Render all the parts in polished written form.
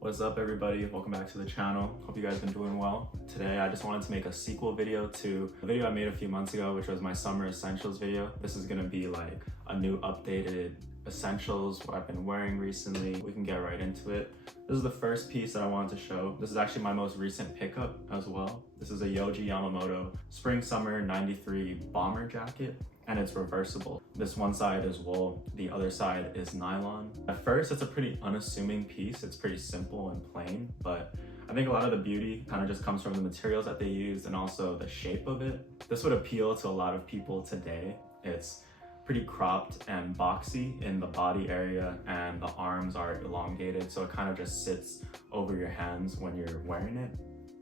What's up everybody? Welcome back to the channel. Hope you guys have been doing well. Today I just wanted to make a sequel video to a video I made a few months ago, which was my summer essentials video. This is gonna be like a new updated essentials, what I've been wearing recently. We can get right into it. This is the first piece that I wanted to show. This is actually my most recent pickup as well. This is a Yohji Yamamoto spring summer 93 bomber jacket, and it's reversible. This one side is wool, the other side is nylon. At first, it's a pretty unassuming piece. It's pretty simple and plain, but I think a lot of the beauty kind of just comes from the materials that they used and also the shape of it. This would appeal to a lot of people today. It's pretty cropped and boxy in the body area, and the arms are elongated, so it kind of just sits over your hands when you're wearing it.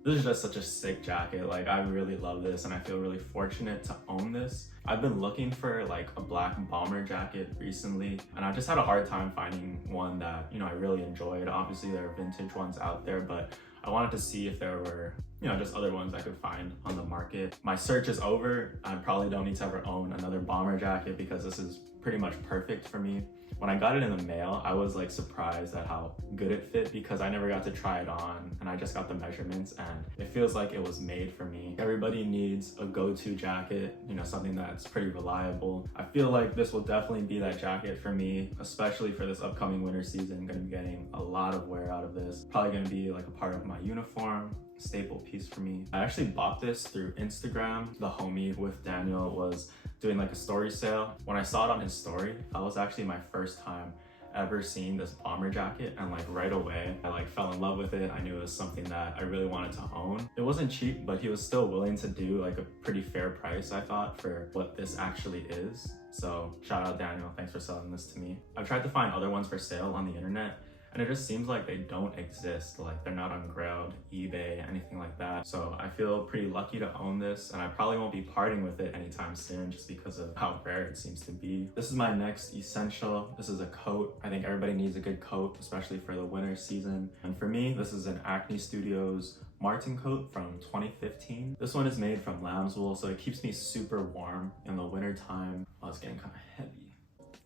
This is just such a sick jacket. Like, I really love this and I feel really fortunate to own this. I've been looking for like a black bomber jacket recently, and I just had a hard time finding one that, I really enjoyed. Obviously there are vintage ones out there, but I wanted to see if there were, just other ones I could find on the market. My search is over. I probably don't need to ever own another bomber jacket because this is pretty much perfect for me. When I got it in the mail, I was like surprised at how good it fit because I never got to try it on, and I just got the measurements and it feels like it was made for me. Everybody needs a go-to jacket, something that's pretty reliable. I feel like this will definitely be that jacket for me, especially for this upcoming winter season. I'm gonna be getting a lot of wear out of this. Probably gonna be like a part of my uniform. Staple piece for me. I actually bought this through Instagram. The homie with Daniel was doing like a story sale. When I saw it on his story, that was actually my first time ever seeing this bomber jacket, and like right away I like fell in love with it. I knew it was something that I really wanted to own. It wasn't cheap, but he was still willing to do like a pretty fair price, I thought, for what this actually is. So shout out Daniel, thanks for selling this to me. I've tried to find other ones for sale on the internet, and it just seems like they don't exist. Like, they're not on Girbaud, eBay, anything like that. So I feel pretty lucky to own this, and I probably won't be parting with it anytime soon just because of how rare it seems to be. This is my next essential. This is a coat. I think everybody needs a good coat, especially for the winter season. And for me, this is an Acne Studios Marten coat from 2015. This one is made from lamb's wool, so it keeps me super warm in the winter time. Oh, it's getting kind of heavy.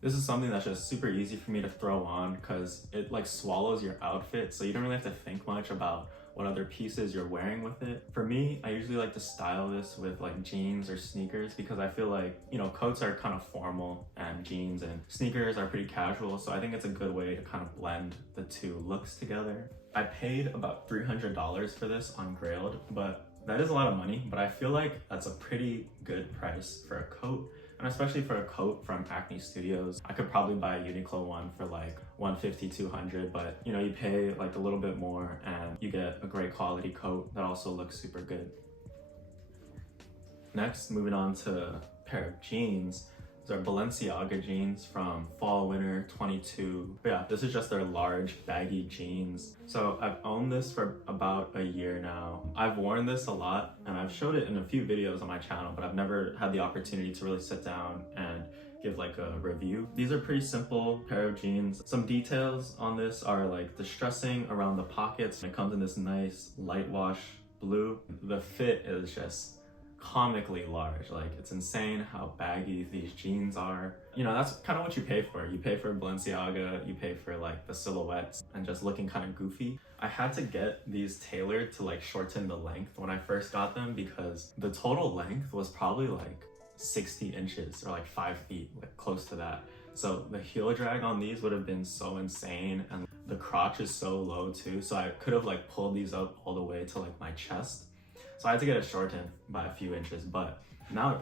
This is something that's just super easy for me to throw on because it like swallows your outfit, so you don't really have to think much about what other pieces you're wearing with it. For me, I usually like to style this with like jeans or sneakers because I feel like, coats are kind of formal and jeans and sneakers are pretty casual, so I think it's a good way to kind of blend the two looks together. I paid about $300 for this on Girbaud, but that is a lot of money, but I feel like that's a pretty good price for a coat. And especially for a coat from Acne Studios, I could probably buy a Uniqlo one for like $150, $200, but you pay like a little bit more and you get a great quality coat that also looks super good. Next, moving on to a pair of jeans. These are Balenciaga jeans from fall winter 22. But yeah, this is just their large baggy jeans. So I've owned this for about a year now. I've worn this a lot and I've showed it in a few videos on my channel, but I've never had the opportunity to really sit down and give like a review. These are pretty simple pair of jeans. Some details on this are like the distressing around the pockets. It comes in this nice light wash blue. The fit is just comically large. Like, it's insane how baggy these jeans are. That's kind of what you pay for. You pay for Balenciaga, you pay for like the silhouettes and just looking kind of goofy. I had to get these tailored to like shorten the length when I first got them because the total length was probably like 60 inches or like 5 feet, like close to that. So the heel drag on these would have been so insane, and the crotch is so low too. So I could have like pulled these up all the way to like my chest. So I had to get it shortened by a few inches, but now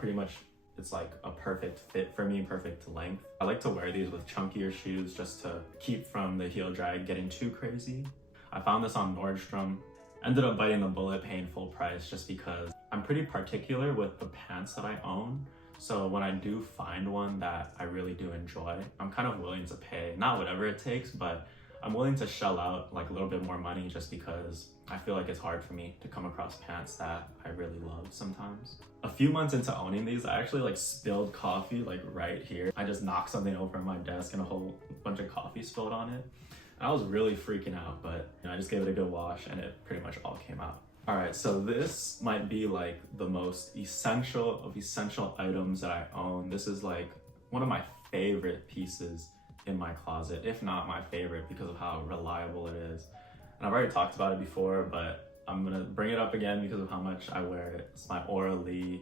it's like a perfect fit for me, perfect length. I like to wear these with chunkier shoes just to keep from the heel drag getting too crazy. I found this on Nordstrom, ended up biting the bullet, paying full price just because I'm pretty particular with the pants that I own. So when I do find one that I really do enjoy, I'm kind of willing to pay, not whatever it takes, but I'm willing to shell out like a little bit more money just because I feel like it's hard for me to come across pants that I really love sometimes. A few months into owning these, I actually like spilled coffee like right here. I just knocked something over on my desk and a whole bunch of coffee spilled on it. And I was really freaking out, but I just gave it a good wash and it pretty much all came out. All right, so this might be like the most essential of essential items that I own. This is like one of my favorite pieces in my closet, if not my favorite, because of how reliable it is. And I've already talked about it before, but I'm gonna bring it up again because of how much I wear it. It's my Auralee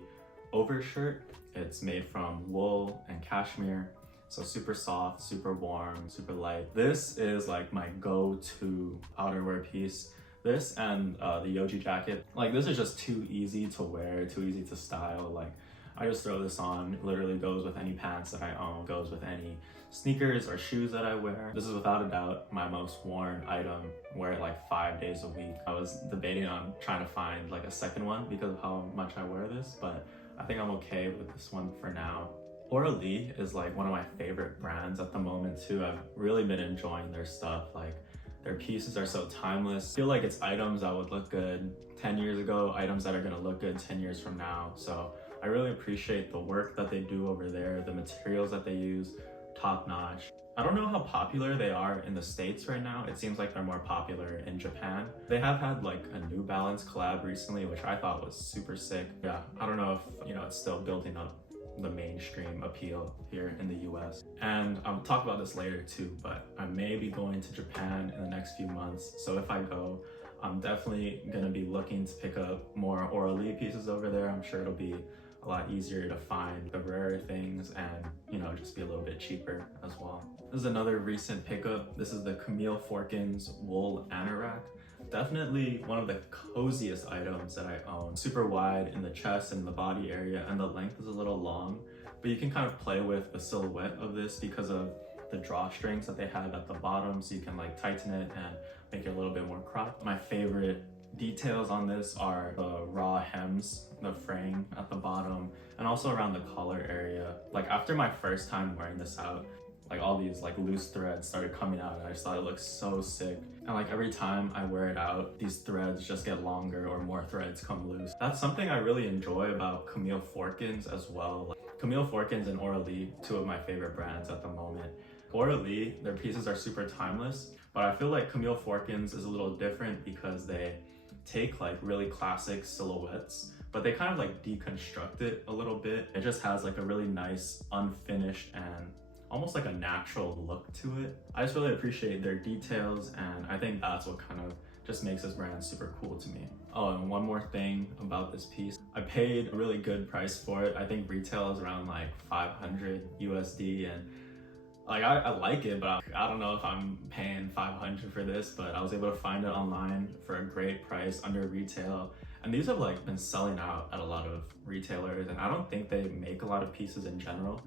Overshirt. It's made from wool and cashmere. So super soft, super warm, super light. This is like my go-to outerwear piece. This and the Yohji jacket. Like this is just too easy to wear, too easy to style. Like I just throw this on. It literally goes with any pants that I own, goes with any sneakers or shoes that I wear. This is without a doubt my most worn item. Wear it like 5 days a week. I was debating on trying to find like a second one because of how much I wear this, but I think I'm okay with this one for now. Auralee is like one of my favorite brands at the moment too. I've really been enjoying their stuff. Like their pieces are so timeless. I feel like it's items that would look good 10 years ago, items that are gonna look good 10 years from now. So I really appreciate the work that they do over there, the materials that they use, top notch. I don't know how popular they are in the States right now. It seems like they're more popular in Japan. They have had like a New Balance collab recently, which I thought was super sick. Yeah, I don't know if, it's still building up the mainstream appeal here in the US. And I'll talk about this later too, but I may be going to Japan in the next few months. So if I go, I'm definitely gonna be looking to pick up more Auralee pieces over there. I'm sure it'll be a lot easier to find the rarer things and, just be a little bit cheaper as well. This is another recent pickup. This is the Camiel Fortgens wool Anorak. Definitely one of the coziest items that I own. Super wide in the chest and the body area, and the length is a little long, but you can kind of play with the silhouette of this because of the drawstrings that they have at the bottom, so you can like tighten it and make it a little bit more cropped. My favorite details on this are the raw hems, the fraying at the bottom, and also around the collar area. Like after my first time wearing this out, like all these like loose threads started coming out, and I just thought it looked so sick. And like every time I wear it out, these threads just get longer or more threads come loose. That's something I really enjoy about Camiel Fortgens as well. Like, Camiel Fortgens and Auralee, two of my favorite brands at the moment. Auralee, their pieces are super timeless, but I feel like Camiel Fortgens is a little different because they take like really classic silhouettes, but they kind of like deconstruct it a little bit. It just has like a really nice, unfinished, and almost like a natural look to it. I just really appreciate their details, and I think that's what kind of just makes this brand super cool to me. Oh, and one more thing about this piece. I paid a really good price for it. I think retail is around like 500 USD, and like I like it, but I don't know if I'm paying 500 for this, but I was able to find it online for a great price under retail. And these have like been selling out at a lot of retailers, and I don't think they make a lot of pieces in general.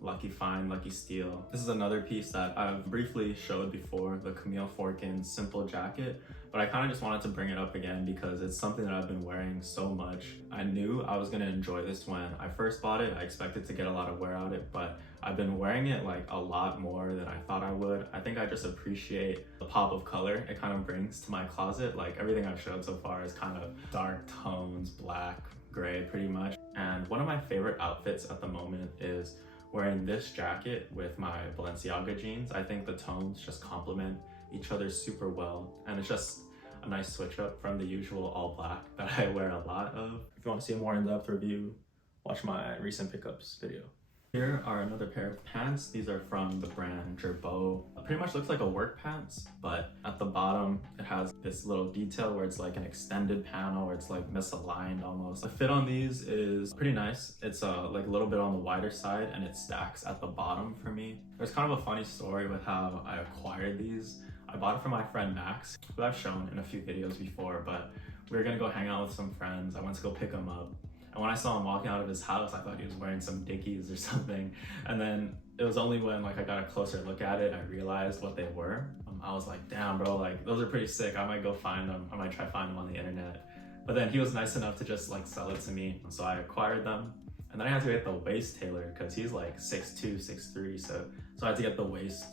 Lucky find, lucky steal. This is another piece that I've briefly showed before, the Camiel Fortgens simple jacket, but I kind of just wanted to bring it up again because it's something that I've been wearing so much. I knew I was gonna enjoy this when I first bought it. I expected to get a lot of wear out of it, but I've been wearing it like a lot more than I thought I would. I think I just appreciate the pop of color it kind of brings to my closet. Like everything I've showed so far is kind of dark tones, black, gray pretty much. And one of my favorite outfits at the moment is wearing this jacket with my Balenciaga jeans. I think the tones just complement each other super well, and it's just a nice switch up from the usual all black that I wear a lot of. If you want to see a more in-depth review, watch my recent pickups video. Here are another pair of pants. These are from the brand Girbaud. It pretty much looks like a work pants, but at the bottom it has this little detail where it's like an extended panel, where it's like misaligned almost. The fit on these is pretty nice. It's like a little bit on the wider side, and it stacks at the bottom for me. There's kind of a funny story with how I acquired these. I bought it from my friend Max, who I've shown in a few videos before, but we were gonna go hang out with some friends. I went to go pick him up. And when I saw him walking out of his house, I thought he was wearing some Dickies or something. And then it was only when like I got a closer look at it, I realized what they were. I was like, damn bro, like those are pretty sick. I might go find them. I might try find them on the internet. But then he was nice enough to just like sell it to me. So I acquired them. And then I had to get the waist tailored because he's like 6'2", 6'3". So I had to get the waist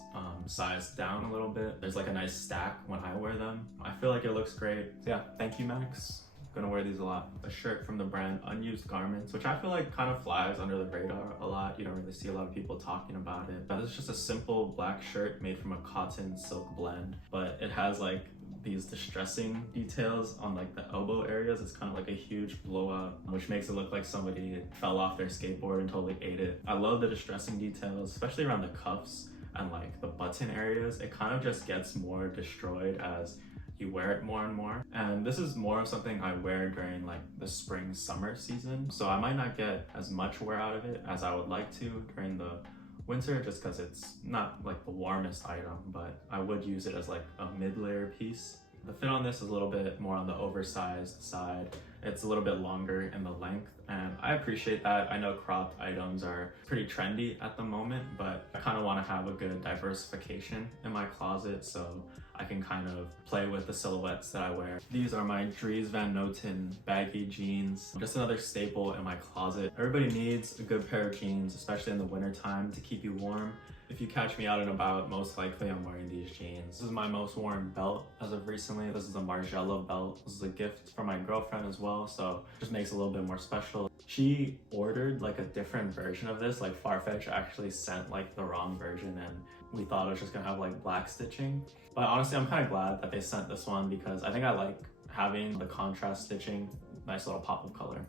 size down a little bit. There's like a nice stack when I wear them. I feel like it looks great. So yeah, thank you Max. Gonna wear these a lot. A shirt from the brand Unused Garments, which I feel like kind of flies under the radar a lot. You don't really see a lot of people talking about it. But it's just a simple black shirt made from a cotton silk blend, but it has like these distressing details on like the elbow areas. It's kind of like a huge blowout, which makes it look like somebody fell off their skateboard and totally ate it. I love the distressing details, especially around the cuffs and like the button areas. It kind of just gets more destroyed as you wear it more and more. And this is more of something I wear during like the spring summer season, so I might not get as much wear out of it as I would like to during the winter, just because it's not like the warmest item, but I would use it as like a mid-layer piece. The fit on this is a little bit more on the oversized side. It's a little bit longer in the length, and I appreciate that. I know cropped items are pretty trendy at the moment, but I kind of want to have a good diversification in my closet so I can kind of play with the silhouettes that I wear. These are my Dries Van Noten baggy jeans, just another staple in my closet. Everybody needs a good pair of jeans, especially in the winter time, to keep you warm. If you catch me out and about, most likely I'm wearing these jeans. This is my most worn belt as of recently. This is a Margiela belt. This is a gift from my girlfriend as well, so it just makes it a little bit more special. She ordered like a different version of this. Like Farfetch actually sent like the wrong version, and we thought it was just gonna have like black stitching. But honestly, I'm kind of glad that they sent this one because I think I like having the contrast stitching. Nice little pop of color.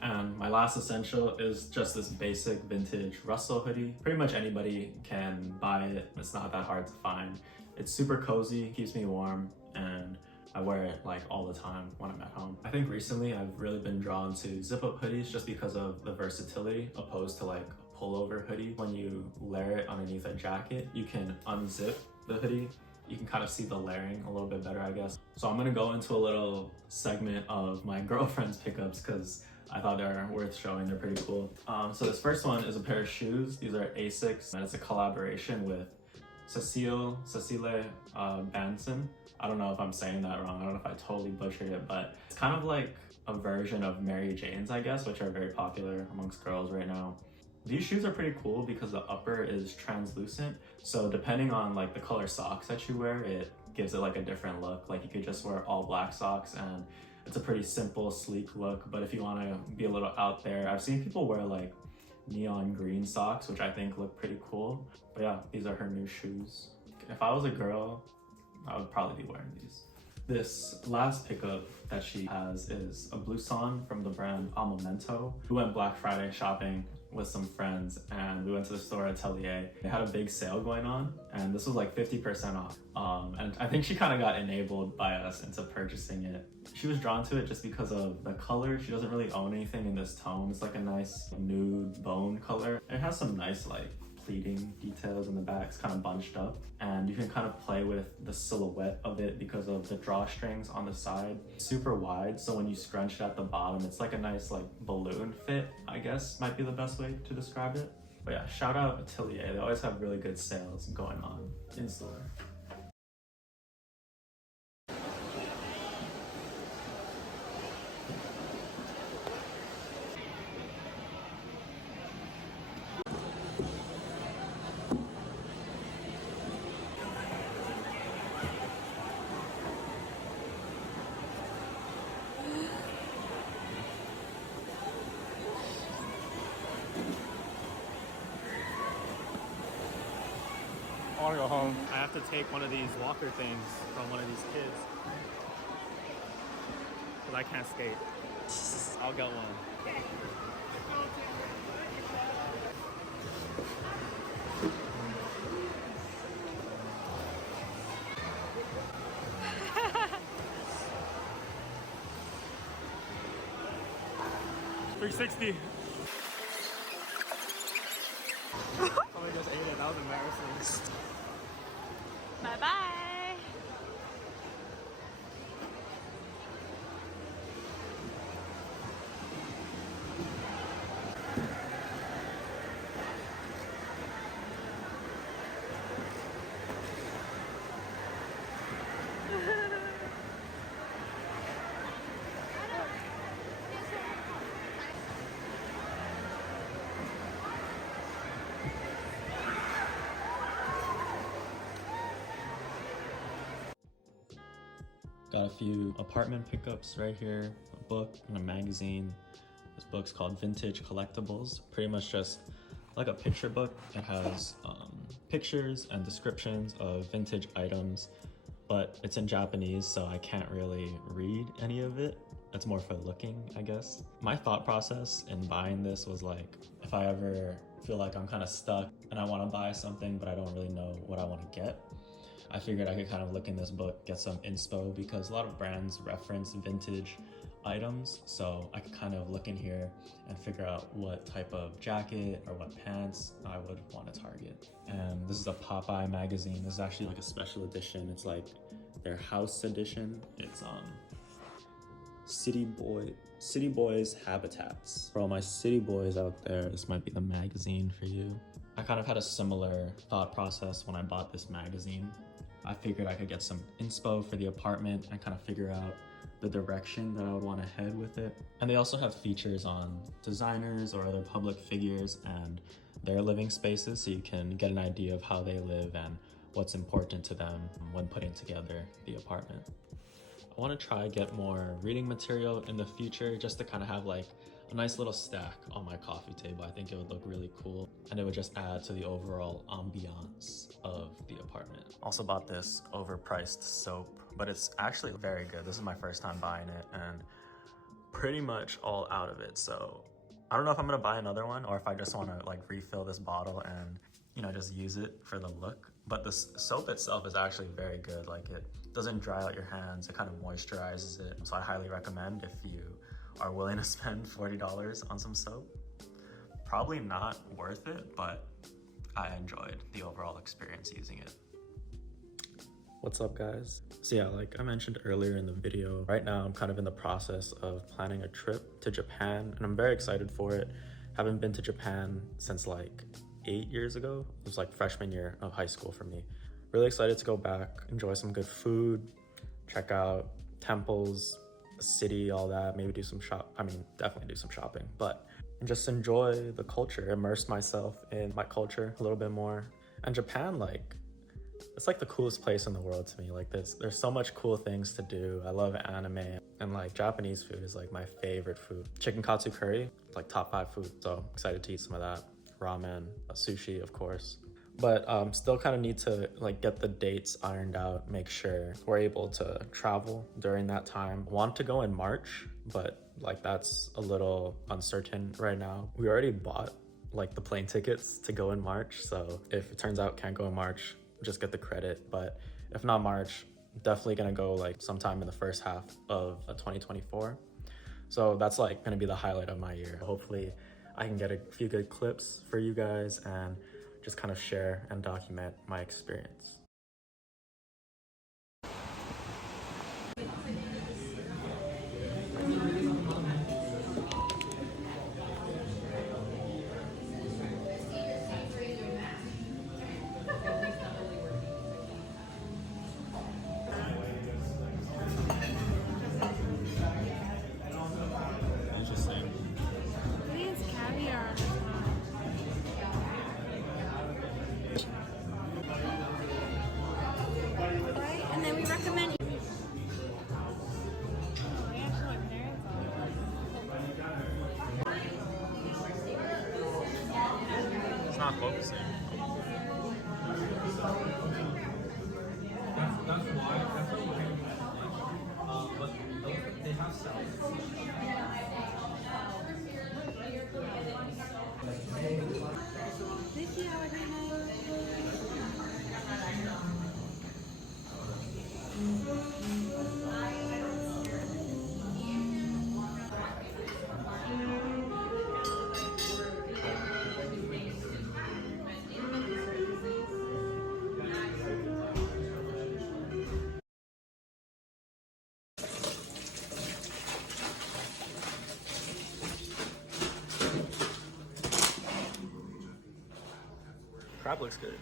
And my last essential is just this basic vintage Russell hoodie. Pretty much anybody can buy it. It's not that hard to find. It's super cozy, keeps me warm, and I wear it like all the time when I'm at home. I think recently I've really been drawn to zip-up hoodies just because of the versatility, opposed to like a pullover hoodie. When you layer it underneath a jacket, you can unzip the hoodie. You can kind of see the layering a little bit better, I guess. So I'm gonna go into a little segment of my girlfriend's pickups because I thought they're worth showing. They're pretty cool. So this first one is a pair of shoes. These are Asics, and it's a collaboration with Cecile Banson. I don't know if I'm saying that wrong. I don't know if I totally butchered it, but it's kind of like a version of Mary Jane's, I guess, which are very popular amongst girls right now. These shoes are pretty cool because the upper is translucent, so depending on like the color socks that you wear, it gives it like a different look. Like you could just wear all black socks and it's a pretty simple, sleek look. But if you want to be a little out there, I've seen people wear like neon green socks, which I think look pretty cool. But yeah, these are her new shoes. If I was a girl, I would probably be wearing these. This last pickup that she has is a blouson from the brand Amomento. We went Black Friday shopping with some friends and we went to the store Atelier. They had a big sale going on and this was like 50% off. And I think she kind of got enabled by us into purchasing it. She was drawn to it just because of the color. She doesn't really own anything in this tone. It's like a nice nude bone color. It has some nice like pleating details in the back. It's kind of bunched up and you can kind of play with the silhouette of it because of the drawstrings on the side. Super wide, so when you scrunch it at the bottom, it's like a nice like balloon fit, I guess might be the best way to describe it. But yeah, shout out Atelier. They always have really good sales going on in store. I want to go home. I have to take one of these walker things from one of these kids because I can't skate. I'll get one. $360. Somebody just ate it. That was embarrassing. Bye-bye. Got a few apartment pickups right here, a book and a magazine. This book's called Vintage Collectibles. Pretty much just like a picture book. It has pictures and descriptions of vintage items, but it's in Japanese, so I can't really read any of it. It's more for looking, I guess. My thought process in buying this was like, if I ever feel like I'm kind of stuck and I want to buy something, but I don't really know what I want to get, I figured I could kind of look in this book, get some inspo, because a lot of brands reference vintage items. So I could kind of look in here and figure out what type of jacket or what pants I would want to target. And this is a Popeye magazine. This is actually like a special edition. It's like their house edition. It's City Boys Habitats. For all my city boys out there, this might be the magazine for you. I kind of had a similar thought process when I bought this magazine. I figured I could get some inspo for the apartment and kind of figure out the direction that I would want to head with it. And they also have features on designers or other public figures and their living spaces, so you can get an idea of how they live and what's important to them when putting together the apartment. I want to try get more reading material in the future, just to kind of have like a nice little stack on my coffee table. I think it would look really cool and it would just add to the overall ambiance of the apartment. Also bought this overpriced soap, but it's actually very good. This is my first time buying it and pretty much all out of it. So I don't know if I'm gonna buy another one or if I just want to like refill this bottle and, you know, just use it for the look. But the soap itself is actually very good. Like, it doesn't dry out your hands, it kind of moisturizes it. So I highly recommend if you are willing to spend $40 on some soap. Probably not worth it, but I enjoyed the overall experience using it. What's up, guys? So yeah, like I mentioned earlier in the video, right now I'm kind of in the process of planning a trip to Japan and I'm very excited for it. Haven't been to Japan since like 8 years ago. It was like freshman year of high school for me. Really excited to go back, enjoy some good food, check out temples, the city, all that, maybe do some definitely do some shopping, but just enjoy the culture, immerse myself in my culture a little bit more. And Japan, like, it's like the coolest place in the world to me. Like, there's so much cool things to do. I love anime, and like Japanese food is like my favorite food. Chicken katsu curry, like top 5 food. So excited to eat some of that. Ramen, sushi, of course. But still kind of need to like get the dates ironed out, make sure we're able to travel during that time. Want to go in March, but like that's a little uncertain right now. We already bought like the plane tickets to go in March, so if it turns out can't go in March, just get the credit. But if not March, definitely gonna go like sometime in the first half of 2024. So that's like gonna be the highlight of my year. Hopefully I can get a few good clips for you guys and just kind of share and document my experience. Interesting. It is caviar on the top. Right? And then we recommend you. It's not focusing. Crab looks good.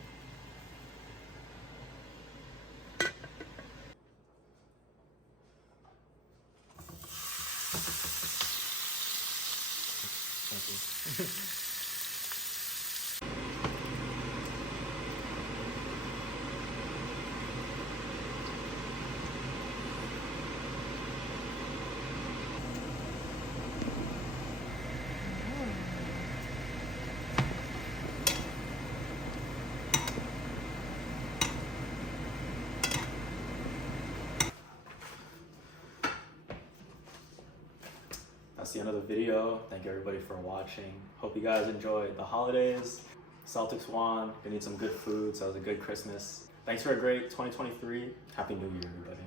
Thank you. That's the end of the video. Thank you everybody for watching. Hope you guys enjoyed the holidays. Celtics won. We need some good food, so it was a good Christmas. Thanks for a great 2023. Happy New Year, everybody.